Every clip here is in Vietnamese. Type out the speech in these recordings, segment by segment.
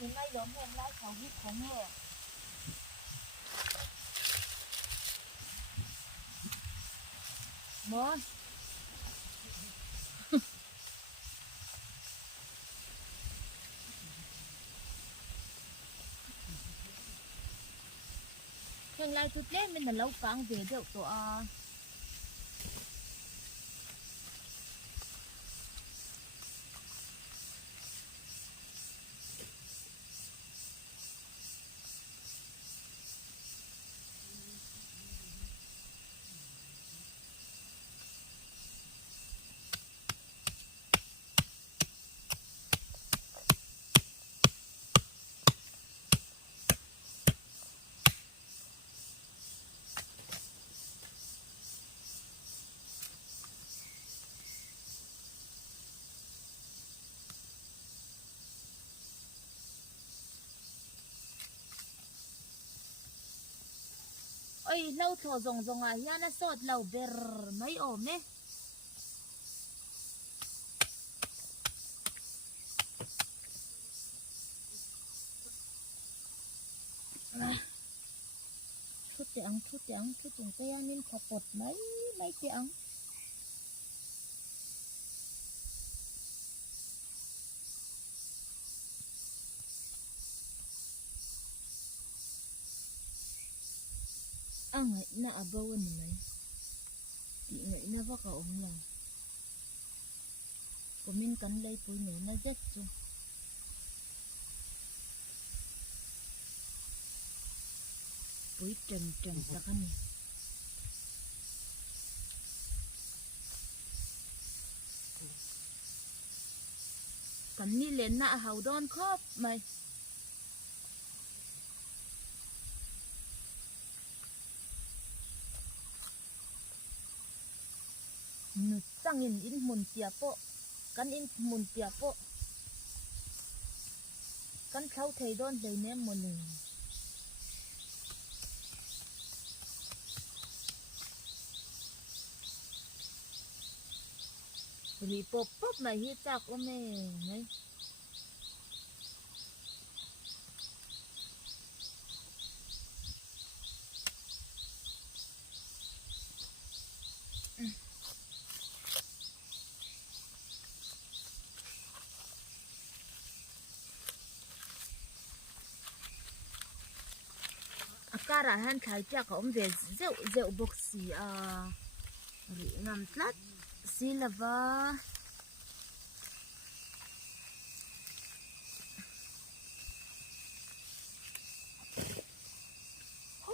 นี่ไม่ล้มแห้งไล่เขาวิทย์ของแห้งมอนแห้งไล่ทุกเล่มมันlâu phẳng về được tụi ơi lâu thọ rồng rồng à ya nó sốt lâu bер mấy ổm nè chút tiếng cái nên khó bột mấy tiếng ang na abawan naman di nga inava ka lang kumin kanlay po niya na jetso puy trần ta kami kanni len na hào don khop mày sang in mun tia po kan in mun tia po kan thau thei don dei ne mun ri pop mà hi chak o me nei cara han thai chak om ve zeu bok si ri ngam tlat si lava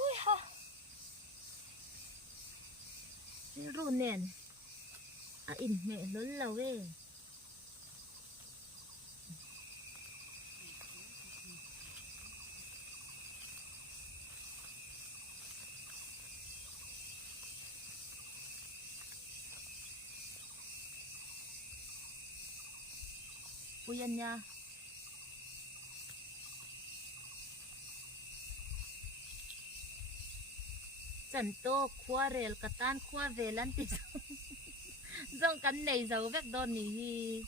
ôi ha ru nen in mẹ lớn lâu ấy Puyan nha chẳng tô khoa rel katan khoa về lan tít dòng cắn này dấu vết đòn nhỉ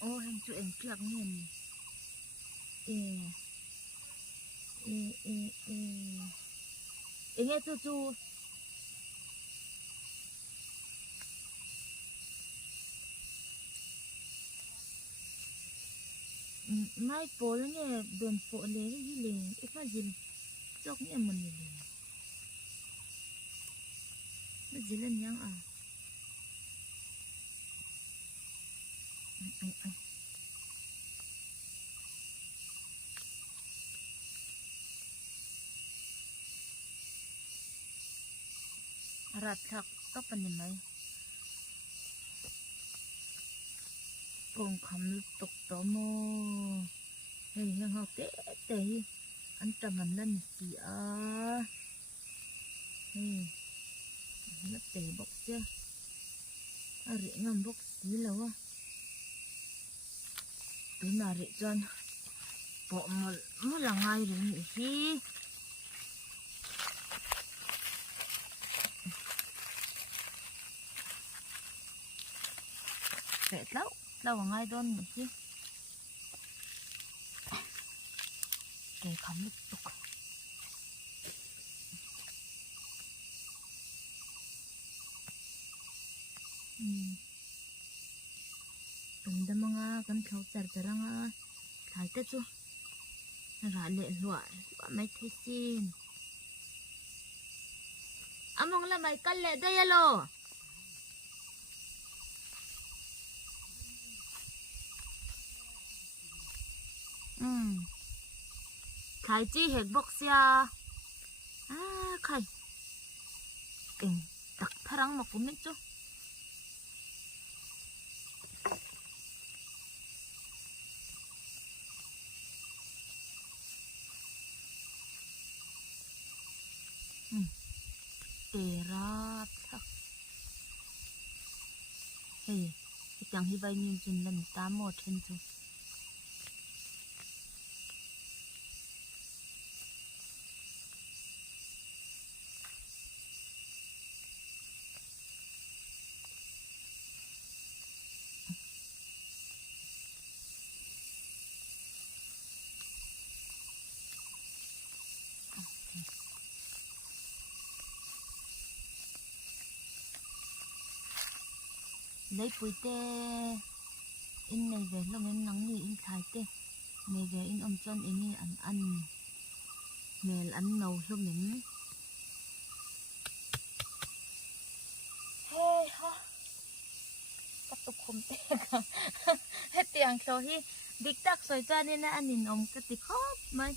ô anh chú em chọc nhìn nghe chu mai phố nghe đường phố lấy gì liền ít mà gì chọc nghe mình liền nó gì lên nhang à rat thak to pani mai kong kham tok to mo hei hang ho te an taman lan si a hei nó te bok chưa a ri ngam bok tí lâu á tí mà rị chân bộ một là ngay rồi nhỉ khi để lâu lâu ở ngay đôn nhỉ khi để không được tục 근데 mga kan khâu char charanga thai te chu ra le lua mai the sin among la mai kal le da yalo khai chi hek box ya khai keng tak tharang ma kumit chu rap thak hey chẳng hi vai nhìn chừng lần 81 trên chu lấy bụi tê in này về lúc em nắng thì in thái tê này về in ông chân in ăn mèl ăn nấu lúc em hey ha cắt tục không tê cả hết tiền rồi hi địch tắc rồi cho nên là ăn ông cái tịch khóc mày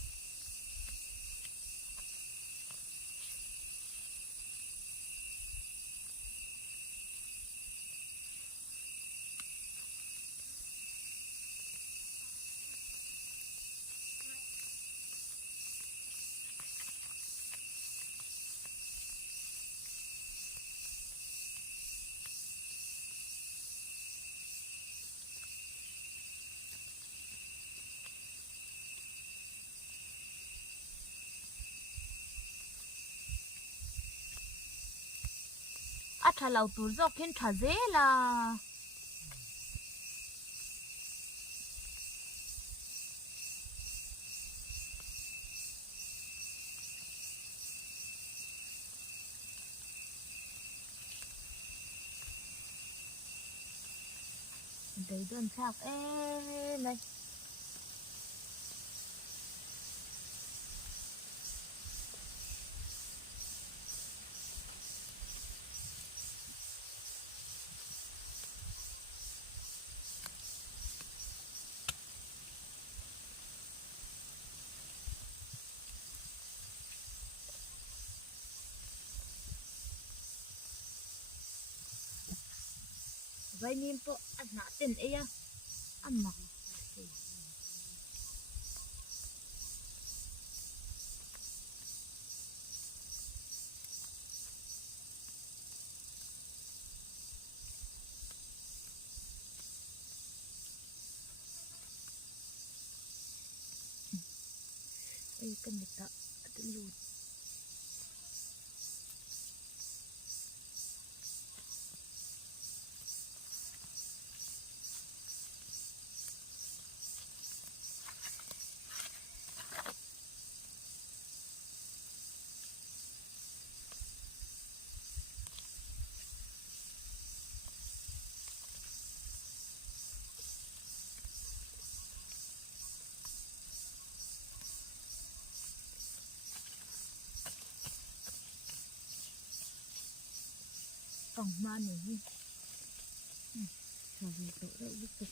thà lâu tuổi dọc khiến thà dễ là thấy đơn sạc này vậy nên po ăn nát tiền ấy ăn mặc ấy cần được tạo tự lùi phòng ma này đi thả về tổ đậu tiếp tục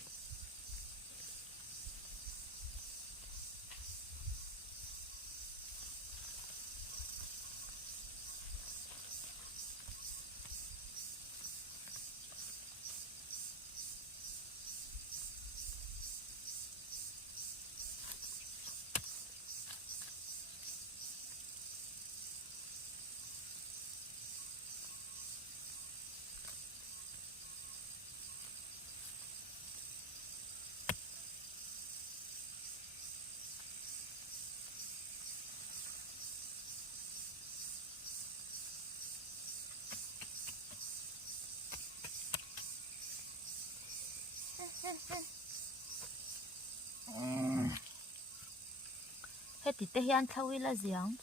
hết thì tê hian thâu là giếng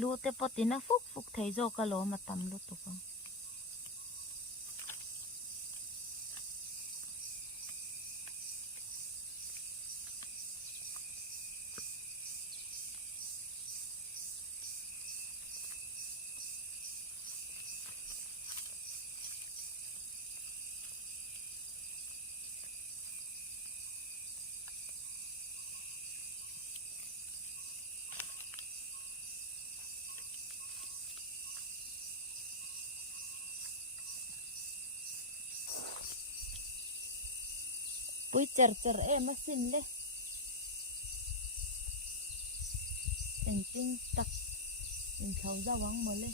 lu te potina phúc phúc thấy rồi cả lỗ mà tầm lu tục không bụi chở chở em mà xin đấy tình tinh tắc tình thấu ra vắng mà lên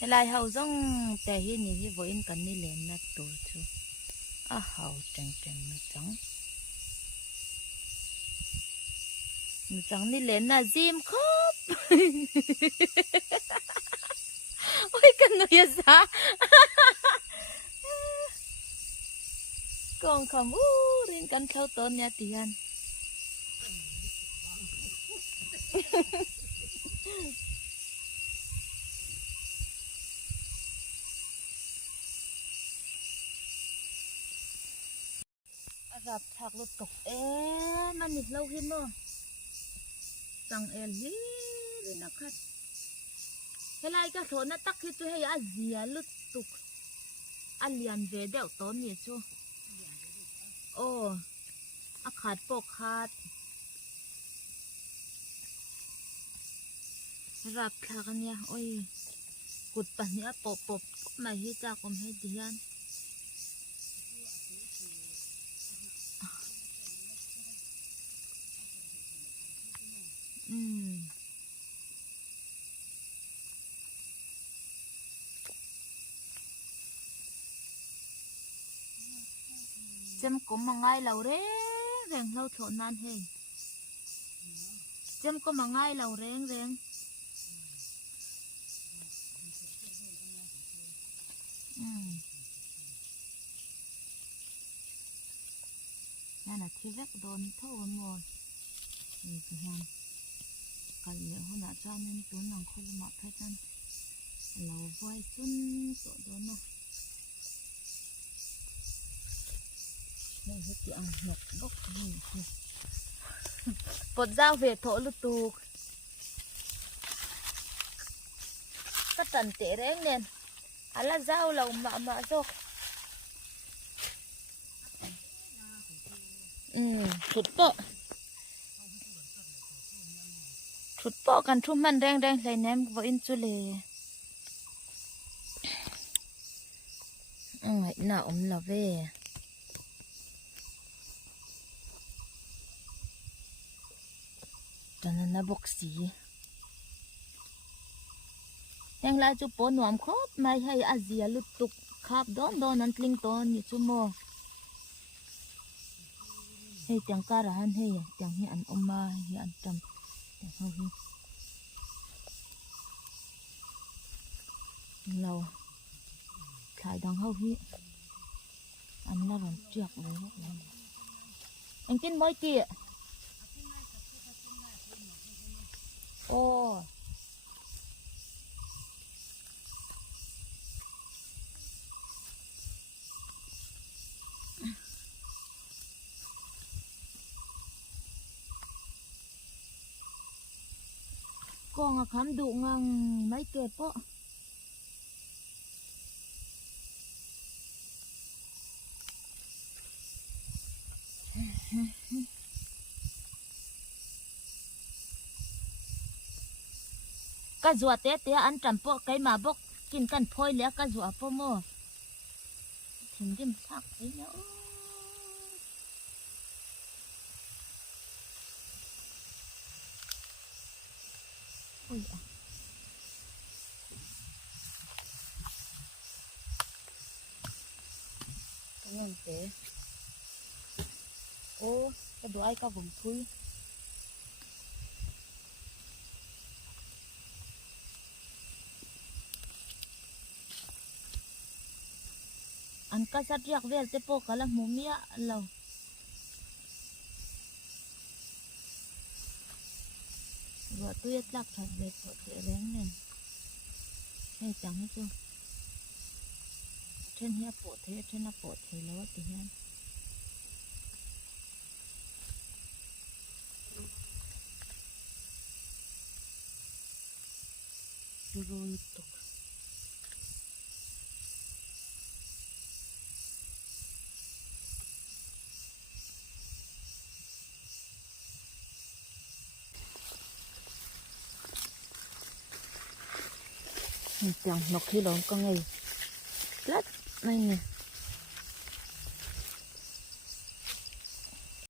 cái lại hậu giống tè hi nỉ hi với anh cần đi lên là tổ chứ à hậu trắng trắng nó trắng đi lên là diêm khóc ôi cái người sao còn không riêng cần khâu tốn nha tiền gặp thạc lụt tục mà nịt lâu hin luôn chẳng em hi đi nó khát cái này cái số nó tắc khi tôi hay ăn gì lụt tục ăn liền về đeo tốn nhiều chưa ồ khát bọc khátรับทางเนี่ยโอ้ยกุดปันเนี่ยปบมาให้จ้าคมให้ดีอันจำก็มาง่ายเราเร่งเร่งเราโถนานเฮงจำก็มาง่ายเราเร่งเร่งนั่นน่ะที่แรกโดนเท่ากันหมดนี่คือฮันกันเหลือหัวหน้าจ้านี่ตัวหนังคนละมาแค่นั้นเราไว้ซุนตัวโดนเนาะนี่คือที่อันหนักบกนี่ปวดเจ้าเวทโถลุตูก็ตันเตะแรงเนี่ยอะไรเจ้าเรามาจกชุดโปะกันทุ่มมันแรงเลยแนมว่าอินซูเลหน้าอมละเวตอนนั้นนะบกสียังลายจุปนหวมครบไม่ให้อาเซียลุดตุกคาบโดนนั้นกลิ้งตอนนี่ชั่วโมงให้เตียงการหันให้เตียงให้อันอมมาให้อันจำแต่เขาเราขายดังเขาพี่อันนั้นเราเจียกเลยอันกินบ่อยกี่โอ้กองคำดุงังไม่เก็บปะก็จัวเตะอันจำปะไก่มาบกกินกันพอยแล้วก็จัวปะโม ฉันดิ้มทักอีแล้วโอ้ยอ่ะก็ยังเตะโอ้ก็ดูไอ้ก็ผมคุยอันก็สัตว์อยากเวลจะโปกะละหมูเมียเราว่าตัวยัดลักทัดเลยปวดแรงเนี่ยให้จังให้จูเช่นเฮียปวดเทเช่นน่ะปวดเทแล้วว่าตีนั้นดูรูตกจังนกที่ร้องก็ไงลัดไม่เนี่ย